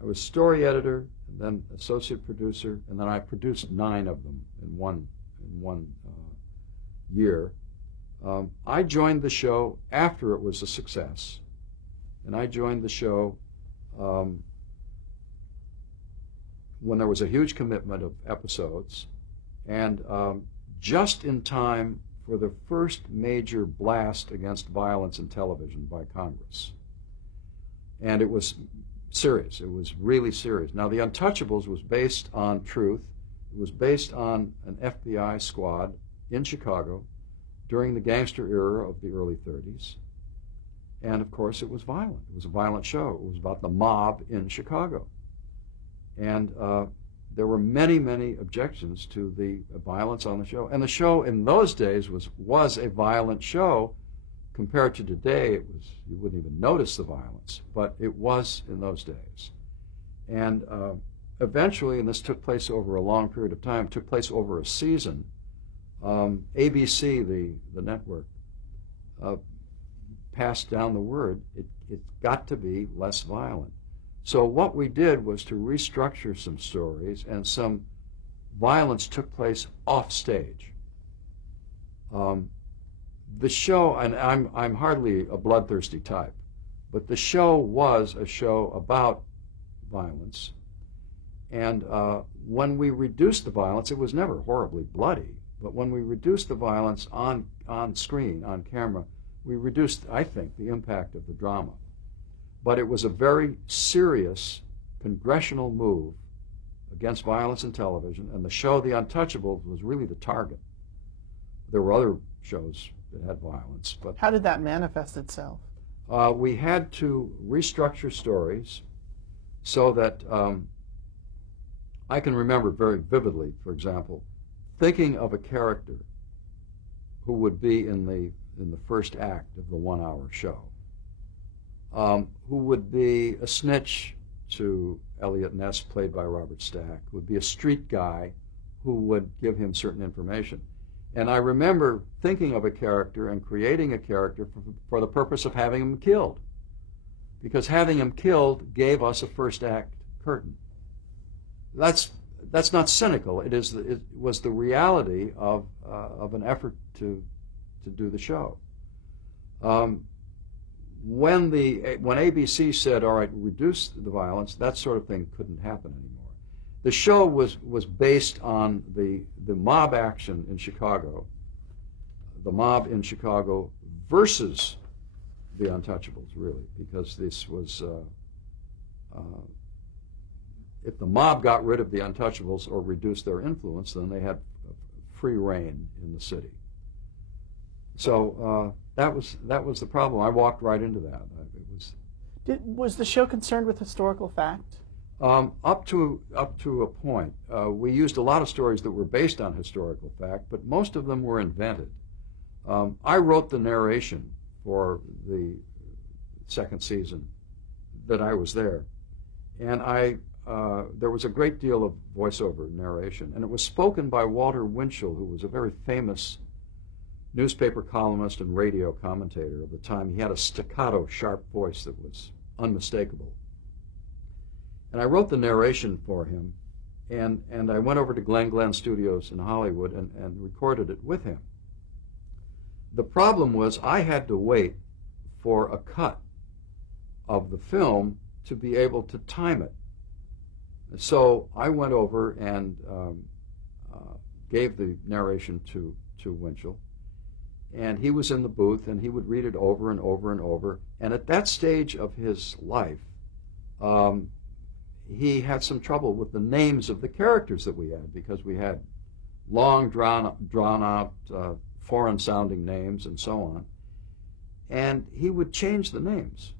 I was story editor, and then associate producer, and then I produced 9 of them in one year. I joined the show after it was a success, and I joined the show when there was a huge commitment of episodes, and just in time for the first major blast against violence in television by Congress. And it was serious. It was really serious. Now, The Untouchables was based on truth. It was based on an FBI squad in Chicago during the gangster era of the early 30s. And, of course, it was violent. It was a violent show. It was about the mob in Chicago. And there were many, many objections to the violence on the show. And the show in those days was a violent show. Compared to today, you wouldn't even notice the violence, but it was in those days. And eventually, and this took place over a long period of time, took place over a season, ABC, the network, passed down the word, it got to be less violent. So what we did was to restructure some stories, and some violence took place off stage. The show, and I'm hardly a bloodthirsty type, but the show was a show about violence. And when we reduced the violence, it was never horribly bloody, but when we reduced the violence on screen, on camera, we reduced, I think, the impact of the drama. But it was a very serious congressional move against violence in television, and the show The Untouchables was really the target. There were other shows that had violence. But how did that manifest itself? We had to restructure stories so that I can remember very vividly, for example, thinking of a character who would be in the first act of the 1-hour show, who would be a snitch to Eliot Ness, played by Robert Stack, would be a street guy who would give him certain information. And I remember thinking of a character and creating a character for the purpose of having him killed, because having him killed gave us a first act curtain. That's not cynical. It was the reality of an effort to do the show. When ABC said, all right, reduce the violence, that sort of thing couldn't happen anymore. The show was based on the mob action in Chicago, the mob in Chicago versus The Untouchables, really, because this was, if the mob got rid of The Untouchables or reduced their influence, then they had free reign in the city. So that was the problem. I walked right into that. Was the show concerned with historical fact? Up to a point. We used a lot of stories that were based on historical fact, but most of them were invented. I wrote the narration for the second season that I was there, and there was a great deal of voiceover narration, and it was spoken by Walter Winchell, who was a very famous newspaper columnist and radio commentator of the time. He had a staccato, sharp voice that was unmistakable. And I wrote the narration for him, and I went over to Glen Studios in Hollywood and recorded it with him. The problem was I had to wait for a cut of the film to be able to time it. So I went over and gave the narration to Winchell, and he was in the booth, and he would read it over and over and over. And at that stage of his life, he had some trouble with the names of the characters that we had, because we had long, drawn-out, foreign-sounding names and so on. And he would change the names.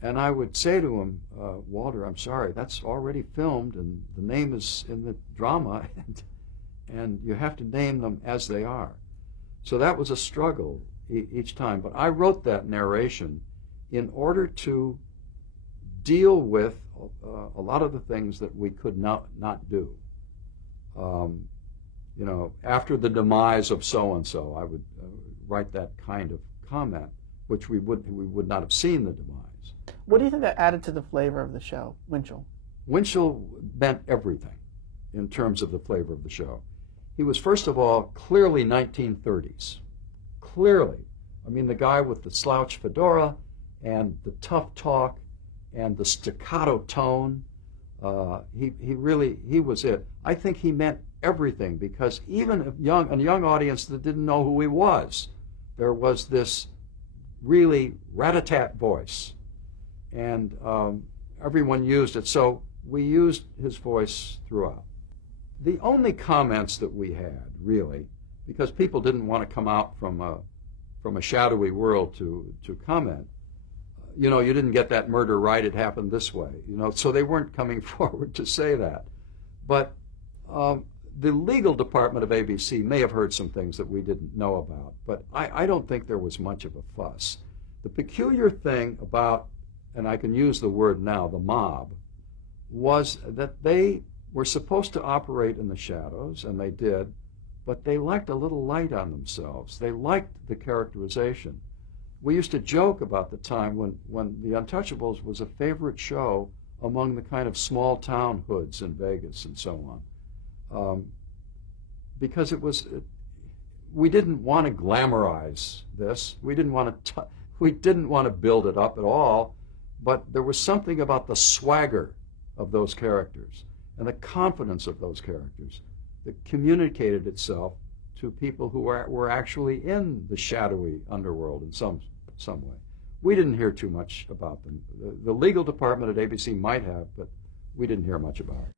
And I would say to him, Walter, I'm sorry, that's already filmed, and the name is in the drama, and you have to name them as they are. So that was a struggle each time. But I wrote that narration in order to deal with a lot of the things that we could not do. You know, after the demise of so-and-so, I would write that kind of comment, which we would not have seen the demise. What do you think that added to the flavor of the show, Winchell? Winchell meant everything in terms of the flavor of the show. He was, first of all, clearly 1930s. Clearly. I mean, the guy with the slouch fedora and the tough talk and the staccato tone, he was it. I think he meant everything, because even a young audience that didn't know who he was, there was this really rat-a-tat voice, and everyone used it. So we used his voice throughout. The only comments that we had, really, because people didn't want to come out from a shadowy world to comment, you know, you didn't get that murder right, it happened this way, you know, so they weren't coming forward to say that. But the legal department of ABC may have heard some things that we didn't know about, but I don't think there was much of a fuss. The peculiar thing about, and I can use the word now, the mob, was that they were supposed to operate in the shadows, and they did, but they liked a little light on themselves. They liked the characterization. We used to joke about the time when The Untouchables was a favorite show among the kind of small town hoods in Vegas and so on, because we didn't want to glamorize this. We didn't want to build it up at all, but there was something about the swagger of those characters and the confidence of those characters that communicated itself to people who were actually in the shadowy underworld in some way. We didn't hear too much about them. The legal department at ABC might have, but we didn't hear much about it.